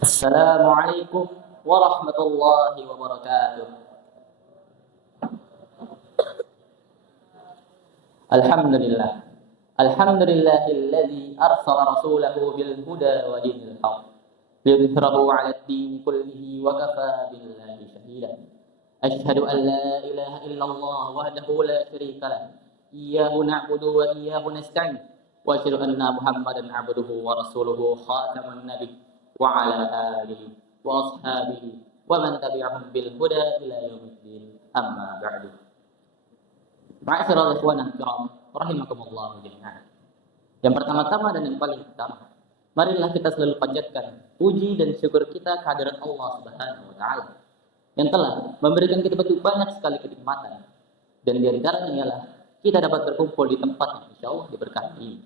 Assalamualaikum warahmatullahi wabarakatuh. Alhamdulillah. Alhamdulillahilladzi arsala rasulahu bil huda wa dinil haqq liyudhhirahu 'ala ad-din kullihi wa kafaa billahi shahida. Asyhadu an la ilaha illallah wahdahu la syarika lah. Iyyahu na'budu wa iyyahu nasta'in. Wa asyhadu anna Muhammadan 'abduhu wa rasuluhu khatamun nabiy wa 'ala alihi wa ashabihi wa man tabi'ahum bil huda ila yaumiddin. Amma ba'du. Ma'asyiral ikhwanil kiram, rahimakumullah jami'an. Yang pertama-tama dan yang paling utama, marilah kita selalu panjatkan puji dan syukur kita kehadirat Allah Subhanahu wa taala yang telah memberikan kita begitu banyak sekali kenikmatan, dan di antaranya ialah kita dapat berkumpul di tempat yang insyaallah diberkahi ini.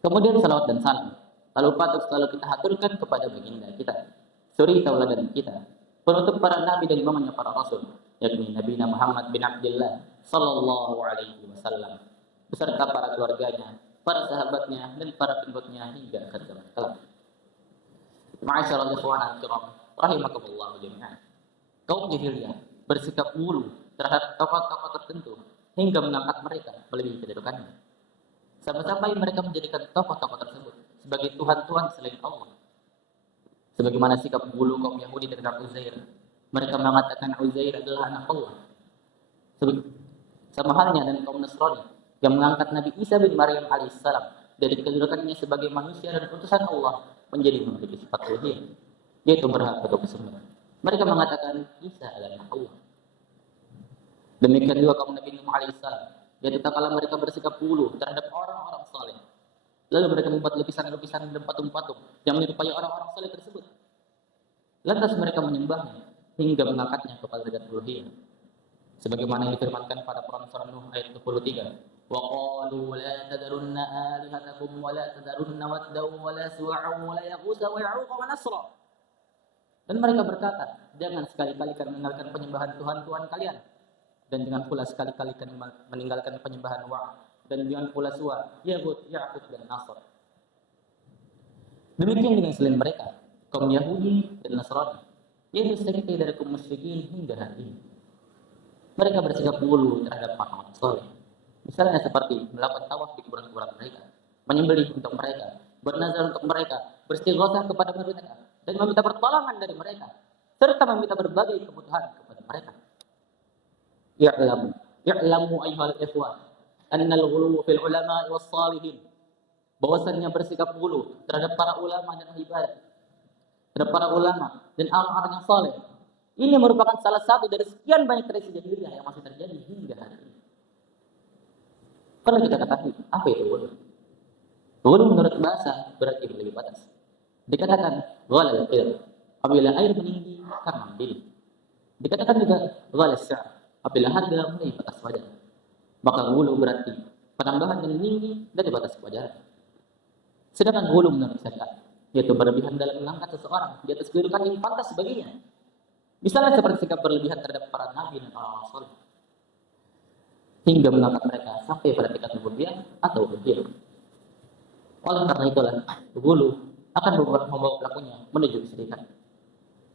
Kemudian salawat dan salam lalu patut selalu kita haturkan kepada baginda kita, suri tauladan kita, penutup para nabi dan imamnya para rasul, yakni Nabi Muhammad bin Abdullah sallallahu alaihi wasallam, beserta para keluarganya, para sahabatnya, dan para pengikutnya hingga akhir zaman kelak. Ma'asyiral ikhwanil kiram, rahimakumullah jami'an. Kaum jahiliyah bersikap ulu terhadap tokoh-tokoh tertentu hingga mengangkat mereka melebihi kedudukannya. Sampai-sampai mereka menjadikan tokoh-tokoh tersebut sebagai tuhan-tuhan selain Allah. Sebagaimana sikap ulu kaum Yahudi terhadap Uzair, mereka mengatakan Uzair adalah anak Allah. Sama halnya dengan kaum Nasrani yang mengangkat Nabi Isa bin Maryam alaihissalam dari kedudukannya sebagai manusia dan utusan Allah menjadi memiliki sifat uluhiyah, yaitu berhak untuk disembah. Mereka mengatakan Isa adalah anak Allah. Demikian juga kaum Nabi Nuh alaihissalam, yaitu tatkala mereka bersikap ulu terhadap orang-orang saleh, lalu mereka membuat lukisan-lukisan dan patung-patung yang menyerupai orang-orang saleh tersebut. Lantas mereka menyembahnya hingga mengangkatnya kepada derajat uluhiyah. Sebagaimana yang difirmankan pada Quran surah Nuh ayat 23, wa qalu la tadarunna alihatakum wa la tadarunna waddaw wa la suwa'u wa la yaghutha wa ya'uqa wa nasra. Dan mereka berkata, jangan sekali-kali kalian meninggalkan penyembahan Tuhan-Tuhan kalian, dan jangan pula sekali-kali kalian meninggalkan penyembahan Wa', dan jangan pula Suwa', Yaghut, Ya'uq dan Nasr. Demikian dengan selain mereka, kaum Yahudi dan Nasrani, yaitu sekte dari kaum musyrikin hingga hari ini. Mereka bersikap ulu terhadap orang-orang saleh. Misalnya seperti melakukan tawaf di kuburan-kuburan mereka, menyembelih untuk mereka, bernazar untuk mereka, beristighatsah kepada mereka, dan meminta pertolongan dari mereka, serta meminta berbagai kebutuhan kepada mereka. Ya'lamu ayyuhal ikhwan annal ghuluw fil ulama was salihin, bahwasannya bersikap ulu terhadap para ulama dan ibadah, terhadap para ulama dan orang-orang yang saleh, ini merupakan salah satu dari sekian banyak tradisi jahiliyah yang masih terjadi hingga hari ini. Kalau kita katakan apa itu ghuluw? Ghuluw menurut bahasa berarti melebihi batas. Dikatakan ghalal qir, apabila air meninggi karena mendidih. Dikatakan juga ghalal syar, apabila harga melebihi batas wajar. Maka ghuluw berarti penambahan yang tinggi dari batas wajar. Sedangkan ghuluw menurut syariat, yaitu berlebihan dalam mengangkat seseorang di atas kedudukan yang pantas baginya. Misalnya seperti sikap berlebihan terhadap para nabi dan para rasul, hingga mengangkat mereka sampai pada tingkat nubuwiyah atau uluhiyah. Oleh karena itulah, ghuluw akan membawa pelakunya menuju kesyirikan.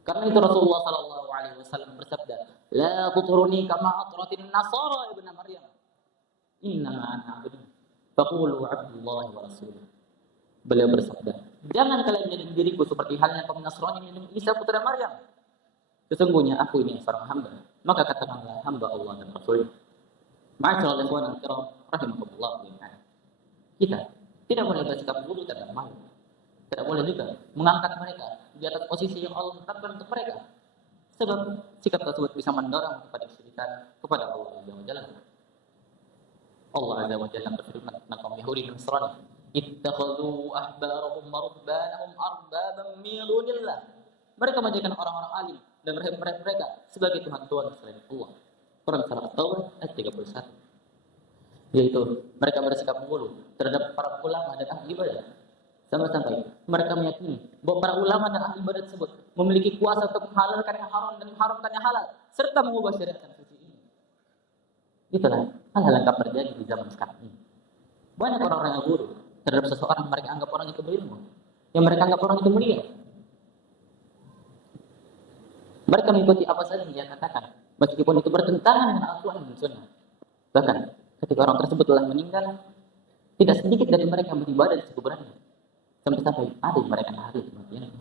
Karena itu Rasulullah sallallahu alaihi wasallam bersabda, "La tutruni kama atratin nasara ibnu Maryam. Innama ana 'abdun faqulu 'abdullahi wa rasuluh." Beliau bersabda, "Jangan kalian menjadikan diriku seperti halnya kaum Nasrani menjadikan Isa putra Maryam. Sesungguhnya aku ini seorang hamba, maka katakanlah hamba Allah dan Rasul." Ma'asyiral ikhwanil kiram, rahimakumullah jami'an. Kita tidak boleh bersikap buruk terhadap malu. Tidak boleh juga mengangkat mereka di atas posisi yang Allah tetapkan untuk mereka, sebab sikap tersebut bisa mendorong kepada kesyirikan kepada Allah Azza wa Jalla. Allah Azza wa Jalla berfirman tentang kaum Yahudi dan Nasrani, ittakhadhu ahbarahum wa ruhbanahum arbaban min dunillah. Mereka menjadikan orang-orang alim dan mereka sebagai tuhan-tuhan selain Allah. Quran surah At-Taubah ayat 31. Yaitu mereka bersikap ulu terhadap para ulama dan ahli ibadah. Sampai-sampai mereka meyakini bahwa para ulama dan ahli ibadah tersebut memiliki kuasa untuk menghalalkan yang haram dan mengharamkan yang halal, serta mengubah syariat yang suci ini. Itulah hal-hal yang terjadi di zaman sekarang ini. Banyak orang-orang yang guru terhadap seseorang mereka anggap orang itu berilmu, yang mereka anggap orang itu mulia. Mereka mengikuti apa saja yang dia katakan, meskipun itu bertentangan dengan Al-Quran dan Sunnah. Bahkan ketika orang tersebut telah meninggal, tidak sedikit dari mereka beribadah di sekuburannya, sampai ada yang mereka hari kematian.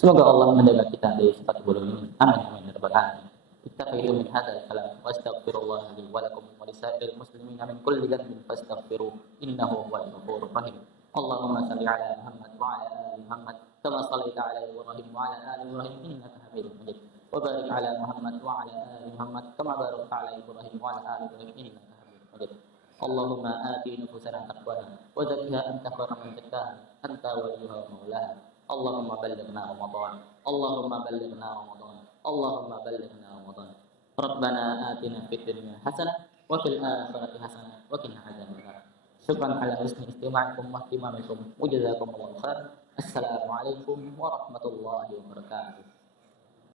Semoga Allah menjaga kita dari sifat buruk ini. Amin amin ya rabbal alamin. Ittaqu min hadzal kalam wastaghfirullah li wa lakum wa lisa'iril muslimin min kulli dhanbin fastaghfiruh innahu huwal ghafurur rahim. Allahumma shalli ala Muhammad wa ala ali Muhammad kama shallaita ala Ibrahim wa ala ali Ibrahim innaka Hamidum Majid. Wa barik ala Muhammad wa ala ali Muhammad kama barakta ala Ibrahim wa ala ali Ibrahim innaka Hamidum Majid. Allahumma ati nufusana taqwaha wa zakkiha anta khairu man zakkaha anta waliyuha wa maulaha. Allahumma ballighna Ramadan. Allahumma ballighna Ramadan. Allahumma ballighna Ramadan. Rabbana atina fid dunya hasanah wa fil akhirati hasanah wa qina adzabannar. Syukran ala husni istima'ikum wa ihtimamikum. Wa jazakumullahu khair. Assalamualaikum warahmatullahi wabarakatuh.